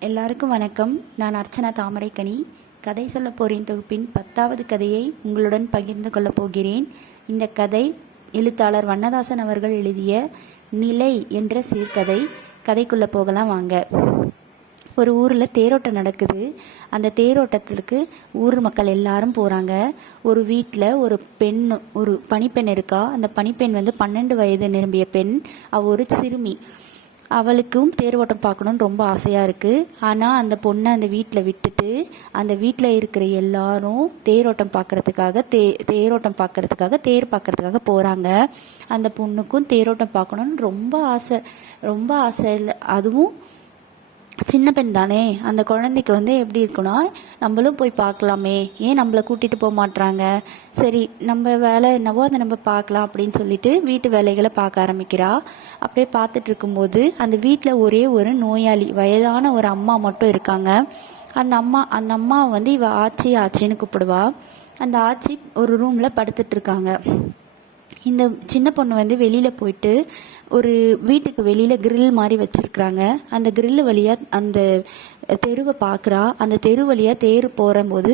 எல்லாருக்கும் வணக்கம். நான் அர்ச்சனா தாமரைக்கனி. கதை சொல்ல போகிறேன் தொகுப்பின் பத்தாவது கதையை உங்களுடன் பகிர்ந்து கொள்ளப் போகிறேன். இந்த கதை எழுத்தாளர் வண்ணதாசன் அவர்கள் எழுதிய நிலை என்ற சீர்கதை. கதைக்குள்ளே போகலாம் வாங்க. ஒரு ஊரில் தேரோட்டம் நடக்குது. அந்த தேரோட்டத்திற்கு ஊர் மக்கள் எல்லாரும் போகிறாங்க ஒரு வீட்டில் ஒரு பெண் ஒரு பணிப்பெண் இருக்கா. அந்த பணிப்பெண் வந்து பன்னெண்டு வயது நிரம்பிய பெண். அவ ஒரு சிறுமி. அவளுக்கும் தேரோட்டம் பார்க்கணுன்னு ரொம்ப ஆசையாக இருக்குது ஆனால் அந்த பொண்ணை அந்த வீட்டில் விட்டுட்டு அந்த வீட்டில் இருக்கிற எல்லாரும் தேரோட்டம் பார்க்கறதுக்காக தே தேரோட்டம் பார்க்கறதுக்காக தேர் பார்க்கறதுக்காக போகிறாங்க அந்த பொண்ணுக்கும் தேரோட்டம் பார்க்கணுன்னு ரொம்ப ஆசை ரொம்ப ஆசை இல்லை. அதுவும் சின்ன பெண் தானே. அந்த குழந்தைக்கு வந்து எப்படி இருக்குன்னா நம்மளும் போய் பார்க்கலாமே. ஏன் நம்மளை கூட்டிகிட்டு போக மாட்டுறாங்க சரி நம்ம வேலை என்னவோ அதை நம்ம பார்க்கலாம் அப்படின்னு சொல்லிட்டு வீட்டு வேலைகளை பார்க்க ஆரம்பிக்கிறா. அப்படியே பார்த்துட்டு இருக்கும்போது அந்த வீட்டில் ஒரே ஒரு நோயாளி வயதான ஒரு அம்மா மட்டும் இருக்காங்க. அந்த அம்மா அந்த அம்மா வந்து இவ ஆச்சி ஆச்சின்னு கூப்பிடுவா. அந்த ஆச்சி ஒரு ரூமில் படுத்துட்டு இருக்காங்க. இந்த சின்ன பொண்ணு வந்து வெளியில் போயிட்டு ஒரு வீட்டுக்கு வெளியில் கிரில் மாதிரி வச்சுருக்குறாங்க. அந்த கிரில் வழியாக அந்த தெருவை பார்க்குறா. அந்த தெரு வழியாக தேர் போகும்போது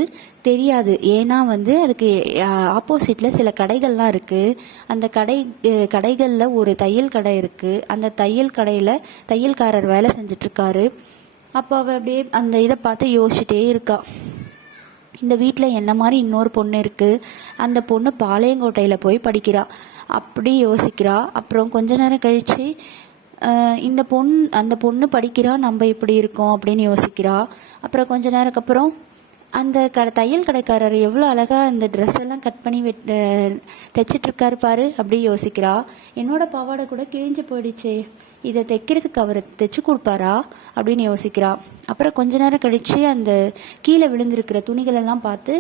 தெரியாது. ஏன்னா வந்து அதுக்கு ஆப்போசிட்டில் சில கடைகள்லாம் இருக்குது அந்த கடை கடைகளில் ஒரு தையல் கடை இருக்குது அந்த தையல் கடையில் தையல்காரர் வேலை செஞ்சிட்ருக்காரு அப்போ அவள் அப்படியே அந்த இதை பார்த்து யோசிச்சுட்டே இருக்கா. இந்த வீட்டில் என்ன மாதிரி இன்னொரு பொண்ணு இருக்குது அந்த பொண்ணு பாளையங்கோட்டையில் போய் படிக்கிறா. அப்படி யோசிக்கிறா. அப்புறம் கொஞ்ச நேரம் கழித்து இந்த பொண் அந்த பொண்ணு படிக்கிறா. நம்ம இப்படி இருக்கோம் அப்படின்னு யோசிக்கிறா. அப்புறம் கொஞ்ச நேரத்துக்கு அப்புறம் அந்த கடை தையல் கடைக்காரர் எவ்வளோ அழகாக அந்த ட்ரெஸ் எல்லாம் கட் பண்ணி வெட் தைச்சிட்டு பாரு அப்படி யோசிக்கிறா. என்னோட பாவாடை கூட கிழிஞ்சு போயிடுச்சே. இதை தைக்கிறதுக்கு அவர் தைச்சு கொடுப்பாரா? அப்படின்னு யோசிக்கிறா. அப்புறம் கொஞ்ச நேரம் கழித்து அந்த கீழே விழுந்திருக்கிற துணிகளெல்லாம் பார்த்து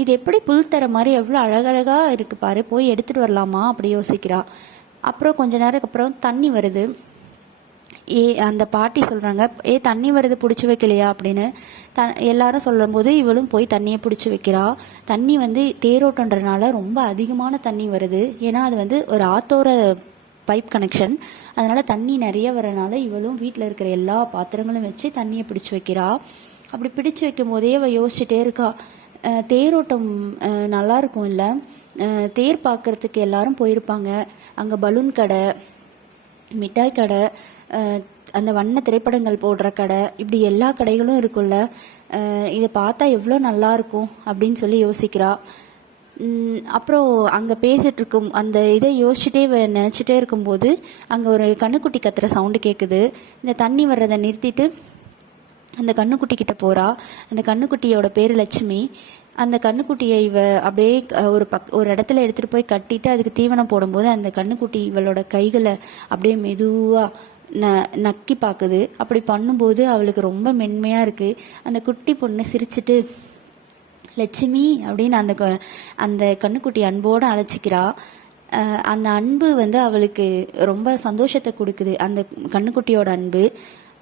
இது எப்படி புல் தர மாதிரி எவ்வளோ அழகழகாக இருக்கு பாரு போய் எடுத்துகிட்டு வரலாமா? அப்படி யோசிக்கிறா. அப்புறம் கொஞ்ச நேரத்துக்கு அப்புறம் தண்ணி வருது. ஏ அந்த பாட்டி சொல்கிறாங்க ஏ தண்ணி வருது பிடிச்சி வைக்கலையா? அப்படின்னு. த எல்லாரும் சொல்லும்போது இவளும் போய் தண்ணியை பிடிச்சி வைக்கிறா. தண்ணி வந்து தேரோட்டன்றனால ரொம்ப அதிகமான தண்ணி வருது. ஏன்னா அது வந்து ஒரு ஆத்தோர பைப் கனெக்ஷன். அதனால் தண்ணி நிறைய வரனால இவளும் வீட்டில் இருக்கிற எல்லா பாத்திரங்களும் வச்சு தண்ணியை பிடிச்சி வைக்கிறா. அப்படி பிடிச்சு வைக்கும் போதே அவள் யோசிச்சுட்டே இருக்கா தேரோட்டம் நல்லா இருக்கும் இல்லை தேர் பார்க்கறதுக்கு எல்லாரும் போயிருப்பாங்க. அங்கே பலூன் கடை மிட்டாய் கடை அந்த வண்ண திரைப்படங்கள் போடுற கடை இப்படி எல்லா கடைகளும் இருக்குல்ல இதை பார்த்தா எவ்வளோ நல்லா இருக்கும் அப்படின்னு சொல்லி யோசிக்கிறா. அப்புறம் அங்கே பேசிகிட்டு இருக்கும் அந்த இதை யோசிச்சுட்டே வ- இருக்கும்போது அங்கே ஒரு கண்ணுக்குட்டி கத்துற சவுண்டு கேட்குது இந்த தண்ணி வர்றதை நிறுத்திட்டு அந்த கண்ணுக்குட்டி கிட்ட போகிறா அந்த கண்ணுக்குட்டியோட பேரு லட்சுமி. அந்த கண்ணுக்குட்டியை இவ அப்படியே ஒரு பக் ஒரு இடத்துல எடுத்துகிட்டு போய் கட்டிட்டு அதுக்கு தீவனம் போடும்போது அந்த கண்ணுக்குட்டி இவளோட கைகளை அப்படியே மெதுவாக ந நக்கி பார்க்குது அப்படி பண்ணும்போது அவளுக்கு ரொம்ப மென்மையாக இருக்குது அந்த குட்டி பொண்ணு சிரிச்சிட்டு லட்சுமி அப்படின்னு அந்த க- அந்த கண்ணுக்குட்டி அன்போடு அழைச்சிக்கிறா. அந்த அன்பு வந்து அவளுக்கு ரொம்ப சந்தோஷத்தை கொடுக்குது. அந்த கண்ணுக்குட்டியோட அன்பு.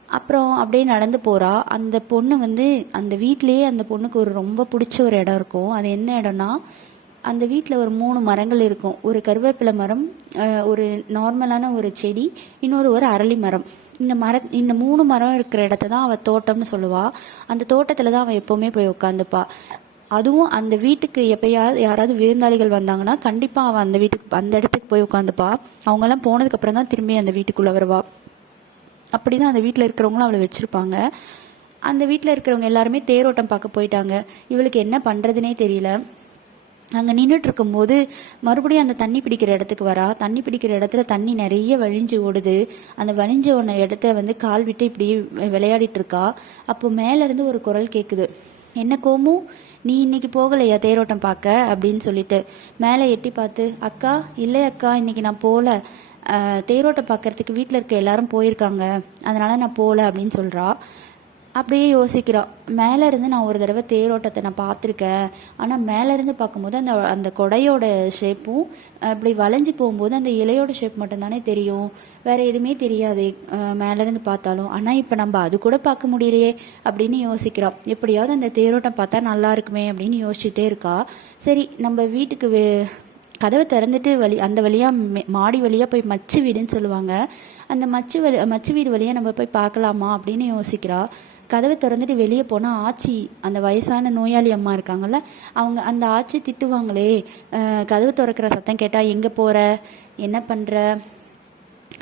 அப்புறம் அப்படியே நடந்து போகிறா அந்த பொண்ணு வந்து அந்த வீட்டிலேயே அந்த பொண்ணுக்கு ஒரு ரொம்ப பிடிச்ச ஒரு இடம் இருக்கும். அது என்ன இடம்னா அந்த வீட்டில் ஒரு மூணு மரங்கள் இருக்கும். ஒரு கருவேப்பிலை மரம் ஒரு நார்மலான ஒரு செடி இன்னொரு ஒரு அரளி மரம். இந்த மர இந்த மூணு மரம் இருக்கிற இடத்த தான் அவள் தோட்டம்னு சொல்லுவாள் அந்த தோட்டத்தில் தான் அவள் எப்போவுமே போய் உட்காந்துப்பா அதுவும் அந்த வீட்டுக்கு எப்பயாவது யாராவது விருந்தாளிகள் வந்தாங்கன்னா கண்டிப்பாக அவள் அந்த வீட்டுக்கு அந்த இடத்துக்கு போய் உட்காந்துப்பா அவங்கெல்லாம் போனதுக்கப்புறம் தான் திரும்பி அந்த வீட்டுக்குள்ளே வருவாள் அப்படி தான் அந்த வீட்டில் இருக்கிறவங்களும் அவளை வச்சுருப்பாங்க. அந்த வீட்டில் இருக்கிறவங்க எல்லாருமே தேரோட்டம் பார்க்க போயிட்டாங்க. இவளுக்கு என்ன பண்ணுறதுனே தெரியல. அங்கே நின்றுட்டு இருக்கும்போது மறுபடியும் அந்த தண்ணி பிடிக்கிற இடத்துக்கு வரா. தண்ணி பிடிக்கிற இடத்துல தண்ணி நிறைய வழிஞ்சு ஓடுது. அந்த வழிஞ்ச ஒன்ன இடத்துல வந்து கால் விட்டு இப்படி விளையாடிட்டு இருக்கா. அப்போ மேலேருந்து ஒரு குரல் கேட்குது என்ன கோமு? நீ இன்னைக்கு போகலையா தேரோட்டம் பார்க்க? அப்படின்னு சொல்லிட்டு. மேலே எட்டி பார்த்து அக்கா இல்லை அக்கா இன்னைக்கு நான் போகல தேரோட்டம் பார்க்கறதுக்கு வீட்டில் இருக்க எல்லாரும் போயிருக்காங்க. அதனால் நான் போகல அப்படின்னு சொல்கிறா அப்படியே யோசிக்கிறா. மேலேருந்து நான் ஒரு தடவை தேரோட்டத்தை நான் பார்த்துருக்கேன். ஆனால் மேலேருந்து பார்க்கும்போது அந்த அந்த கொடையோட ஷேப்பும் அப்படி வளைஞ்சு போகும்போது அந்த இலையோட ஷேப் மட்டும்தானே தெரியும். வேறு எதுவுமே தெரியாது மேலேருந்து பார்த்தாலும். ஆனால் இப்போ நம்ம அது கூட பார்க்க முடியலையே அப்படின்னு யோசிக்கிறோம் எப்படியாவது அந்த தேரோட்டம் பார்த்தா நல்லா இருக்குமே அப்படின்னு யோசிச்சுட்டே இருக்கா. சரி நம்ம வீட்டுக்கு வே கதவை திறந்துட்டு வழி அந்த வழியாக மாடி வழியாக போய் மச்சு வீடுன்னு சொல்லுவாங்க. அந்த மச்சு வழி மச்சு வீடு வழியாக நம்ம போய் பார்க்கலாமா அப்படின்னு யோசிக்கிறா. கதவை திறந்துட்டு வெளியே போனால் ஆச்சி அந்த வயசான நோயாளி அம்மா இருக்காங்கல்ல அவங்க அந்த ஆச்சி திட்டுவாங்களே கதவு திறக்கிற சத்தம் கேட்டால் எங்கே போகிற என்ன பண்ணுற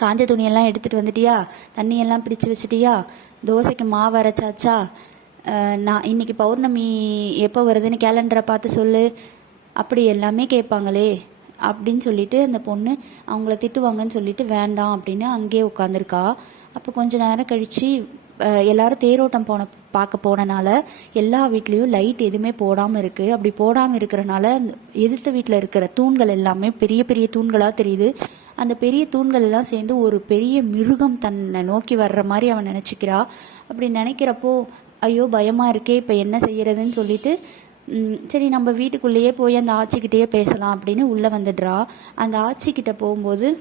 காஞ்ச துணியெல்லாம் எடுத்துகிட்டு வந்துட்டியா? தண்ணியெல்லாம் பிடிச்சு வச்சிட்டியா? தோசைக்கு மாவு அரைச்சாச்சா? நான் இன்னைக்கு பௌர்ணமி எப்போ வருதுன்னு கேலண்டரை பார்த்து சொல்லு. அப்படி எல்லாமே கேட்பாங்களே அப்படின்னு சொல்லிட்டு அந்த பொண்ணு அவங்கள திட்டுவாங்கன்னு சொல்லிட்டு வேண்டாம் அப்படின்னு அங்கேயே உட்காந்துருக்கா அப்போ கொஞ்ச நேரம் கழித்து எல்லாரும் தேரோட்டம் போன பார்க்க போனனால எல்லா வீட்லேயும் லைட் எதுவுமே போடாமல் இருக்குது அப்படி போடாமல் இருக்கிறனால எதிர்த்த வீட்டில் இருக்கிற தூண்கள் எல்லாமே பெரிய பெரிய தூண்களாக தெரியுது. அந்த பெரிய தூண்கள் எல்லாம் சேர்ந்து ஒரு பெரிய மிருகம் தன்னை நோக்கி வர்ற மாதிரி அவன் நினச்சிக்கிறா. அப்படி நினைக்கிறப்போ ஐயோ பயமாக இருக்கே இப்போ என்ன செய்யறதுன்னு சொல்லிட்டு சரி நம்ம வீட்டுக்குள்ளேயே போய் அந்த ஆச்சிக்கிட்டேயே பேசலாம் அப்படின்னு உள்ளே வந்துடுறா. அந்த ஆச்சிக்கிட்ட போகும்போது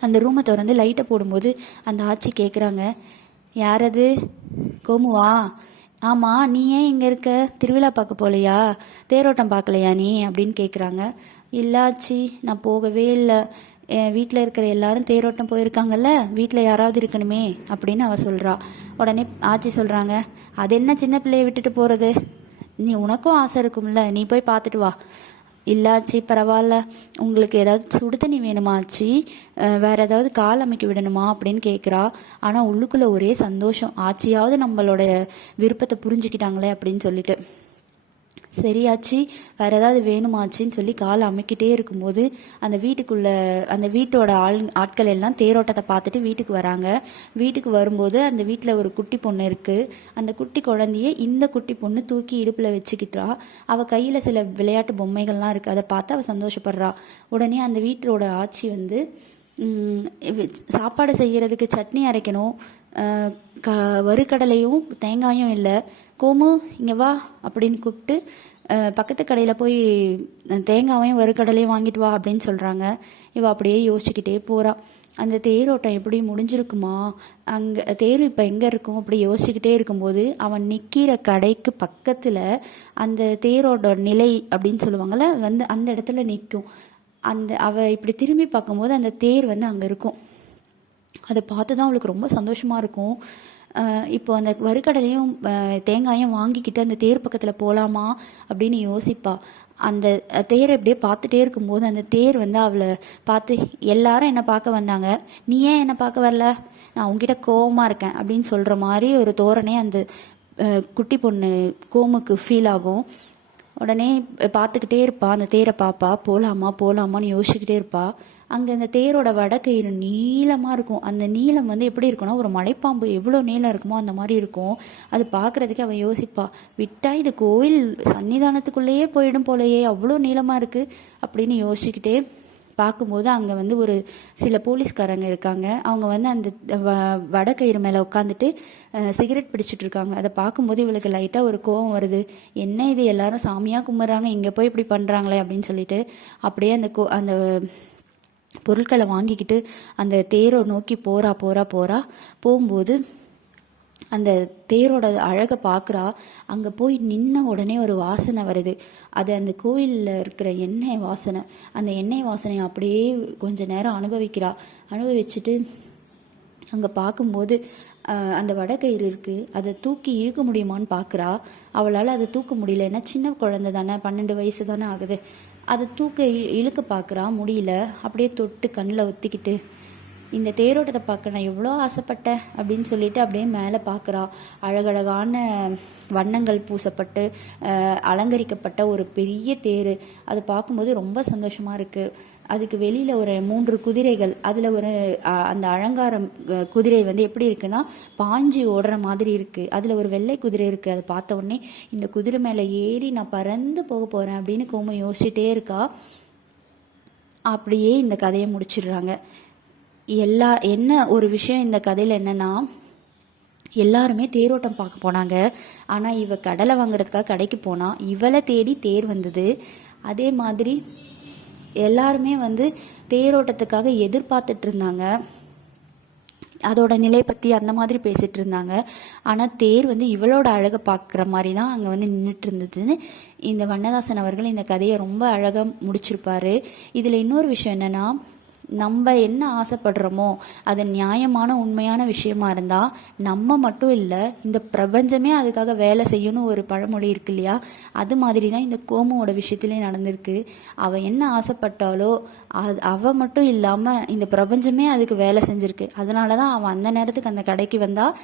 அந்த ரூமை திறந்து லைட்டை போடும்போது அந்த ஆச்சி கேட்குறாங்க யாரது? கோமுவா? ஆமாம் நீ ஏன் இங்கே இருக்க? திருவிழா பார்க்க போகலையா தேரோட்டம் பார்க்கலையா நீ? அப்படின்னு கேட்குறாங்க இல்லை ஆச்சி நான் போகவே இல்லை. என் வீட்டில் இருக்கிற எல்லாரும் தேரோட்டம் போயிருக்காங்கல்ல வீட்டில் யாராவது இருக்கணுமே அப்படின்னு அவள் சொல்கிறா உடனே ஆச்சி சொல்கிறாங்க அது என்ன சின்ன பிள்ளையை விட்டுட்டு போகிறது நீ உனக்கும் ஆசை இருக்கும்ல நீ போய் பார்த்துட்டு வா. இல்லாச்சி பரவாயில்ல. உங்களுக்கு ஏதாவது சுடு தண்ணி வேணுமாச்சி வேற ஏதாவது கால் அமைக்க விடணுமா அப்படின்னு கேட்குறா ஆனால் உள்ளுக்குள்ளே ஒரே சந்தோஷம். ஆச்சியாவது நம்மளோட விருப்பத்தை புரிஞ்சுக்கிட்டாங்களே அப்படின்னு சொல்லிட்டு. சரியாச்சி வேறு ஏதாவது வேணுமாச்சின்னு சொல்லி காலை அமைக்கிட்டே இருக்கும்போது அந்த வீட்டுக்குள்ளே அந்த வீட்டோட ஆள் ஆட்கள் எல்லாம் தேரோட்டத்தை பார்த்துட்டு வீட்டுக்கு வராங்க. வீட்டுக்கு வரும்போது அந்த வீட்டில் ஒரு குட்டி பொண்ணு இருக்குது அந்த குட்டி குழந்தைய இந்த குட்டி பொண்ணு தூக்கி இடுப்பில் வச்சுக்கிட்டா. அவள் கையில் சில விளையாட்டு பொம்மைகள்லாம் இருக்குது அதை பார்த்து அவள் சந்தோஷப்படுறா. உடனே அந்த வீட்டோட ஆட்சி வந்து சாப்பாடு செய்கிறதுக்கு சட்னி அரைக்கணும். க வறுக்கடலையும் தேங்காயும் இல்லை. கோமு இங்கே வா அப்படின்னு கூப்பிட்டு பக்கத்து கடையில் போய் தேங்காயும் தேங்காவையும் வறுக்கடலையும் வாங்கிட்டு வா அப்படின்னு சொல்கிறாங்க இவ அப்படியே யோசிச்சுக்கிட்டே போகிறா அந்த தேரோட்டம் எப்படி முடிஞ்சிருக்குமா? அங்கே தேர் இப்போ எங்கே இருக்கும்? அப்படி யோசிச்சுக்கிட்டே இருக்கும்போது அவன் நிற்கிற கடைக்கு பக்கத்தில் அந்த தேரோட நிலை அப்படின்னு சொல்லுவாங்கள்ல வந்து அந்த இடத்துல நிற்கும் அந்த அவள் இப்படி திரும்பி பார்க்கும்போது அந்த தேர் வந்து அங்கே இருக்கும். அதை பார்த்து தான் அவளுக்கு ரொம்ப சந்தோஷமாக இருக்கும். இப்போ அந்த வறுக்கடலையும் தேங்காயும் வாங்கிக்கிட்டு அந்த தேர் பக்கத்தில் போகலாமா அப்படின்னு யோசிப்பா. அந்த தேரை இப்படியே பார்த்துட்டே இருக்கும்போது அந்த தேர் வந்து அவளை பார்த்து எல்லாரும் என்னை பார்க்க வந்தாங்க. நீ ஏன் என்னை பார்க்க வரல? நான் உங்ககிட்ட கோவமாக இருக்கேன். அப்படின்னு சொல்கிற மாதிரி ஒரு தோரணை அந்த குட்டி பொண்ணு கோமுக்கு ஃபீல் ஆகும். உடனே பார்த்துக்கிட்டே இருப்பா. அந்த தேரை பாப்பா போகலாமா போகலாமான்னு யோசிச்சுக்கிட்டே இருப்பாள் அங்கே அந்த தேரோட வடக்கயிறு நீளமாக இருக்கும். அந்த நீளம் வந்து எப்படி இருக்கும்னா ஒரு மலைப்பாம்பு எவ்வளோ நீளம் இருக்குமோ அந்த மாதிரி இருக்கும். அது பார்க்குறதுக்கு அவள் யோசிப்பா விட்டா இது கோயில் சன்னிதானத்துக்குள்ளேயே போயிடும் போலயே அவ்வளோ நீளமாக இருக்குது அப்படின்னு யோசிச்சுக்கிட்டே பார்க்கும்போது அங்கே வந்து ஒரு சில போலீஸ்காரங்க இருக்காங்க. அவங்க வந்து அந்த வ- வடக்கயிறு மேலே உட்காந்துட்டு சிகரெட் பிடிச்சிட்டு இருக்காங்க. அதை பார்க்கும்போது இவளுக்கு லைட்டாக ஒரு கோவம் வருது. என்ன இது? எல்லாரும் சாமியாக கும்பிட்றாங்க. இங்கே போய் இப்படி பண்ணுறாங்களே அப்படின்னு சொல்லிட்டு அப்படியே அந்த கோ அந்த பொருட்களை வாங்கிக்கிட்டு அந்த தேரை நோக்கி போறா போறா போறா. போகும்போது அந்த தேரோட அழகை பார்க்குறா. அங்கே போய் நின்ன உடனே ஒரு வாசனை வருது. அது அந்த கோயிலில் இருக்கிற எண்ணெய் வாசனை. அந்த எண்ணெய் வாசனையை அப்படியே கொஞ்ச நேரம் அனுபவிக்கிறா. அனுபவிச்சுட்டு அங்கே பார்க்கும்போது அந்த வடக்கயிறு இருக்குது அதை தூக்கி இழுக்க முடியுமான்னு பார்க்குறா. அவளால் அதை தூக்க முடியல. ஏன்னா சின்ன குழந்தை தானே. பன்னெண்டு வயசு தானே ஆகுது. அதை தூக்க இழுக்க பார்க்குறா முடியல. அப்படியே தொட்டு கண்ணில் ஒத்திக்கிட்டு இந்த தேரோட்டத்தை பார்க்க நான் எவ்வளோ ஆசைப்பட்டேன் அப்படின்னு சொல்லிட்டு அப்படியே மேலே பார்க்குறா. அழகழகான வண்ணங்கள் பூசப்பட்டு அலங்கரிக்கப்பட்ட ஒரு பெரிய தேர். அதை பார்க்கும்போது ரொம்ப சந்தோஷமாக இருக்குது அதுக்கு வெளியில் ஒரு மூன்று குதிரைகள் அதில் ஒரு அந்த அலங்காரம் குதிரை வந்து எப்படி இருக்குன்னா பாஞ்சு ஓடுற மாதிரி இருக்குது அதில் ஒரு வெள்ளை குதிரை இருக்குது அதை பார்த்த உடனே இந்த குதிரை மேலே ஏறி நான் பறந்து போக போகிறேன் அப்படின்னு கோம யோசிச்சுட்டே இருக்கா. அப்படியே இந்த கதையை முடிச்சிடுறாங்க. எல்லா என்ன ஒரு விஷயம் இந்த கதையில் என்னென்னா எல்லாருமே தேரோட்டம் பார்க்க போனாங்க. ஆனால் இவ கடலை வாங்குறதுக்காக கடைக்கு போனால் இவளை தேடி தேர் வந்தது. அதே மாதிரி எல்லாருமே வந்து தேரோட்டத்துக்காக எதிர்பார்த்துட்டு இருந்தாங்க. அதோட நிலை பற்றி அந்த மாதிரி பேசிகிட்டு இருந்தாங்க. ஆனால் தேர் வந்து இவளோட அழகை பார்க்குற மாதிரி தான் அங்கே வந்து நின்றுட்டு இருந்ததுன்னு இந்த வண்ணதாசன் அவர்கள் இந்த கதையை ரொம்ப அழகாக முடிச்சிருப்பாரு. இதில் இன்னொரு விஷயம் என்னென்னா நம்ம என்ன ஆசைப்படுறோமோ அது நியாயமான உண்மையான விஷயமா இருந்தால் நம்ம மட்டும் இல்லை இந்த பிரபஞ்சமே அதுக்காக வேலை செய்யணும் ஒரு பழமொழி இருக்கு இல்லையா? அது மாதிரி தான் இந்த கோமுவோட விஷயத்துலேயும் நடந்திருக்கு. அவள் என்ன ஆசைப்பட்டாலோ அது அவள் மட்டும் இல்லாமல் இந்த பிரபஞ்சமே அதுக்கு வேலை செஞ்சிருக்கு. அதனால தான் அவன் அந்த நேரத்துக்கு அந்த கடைக்கு வந்தால்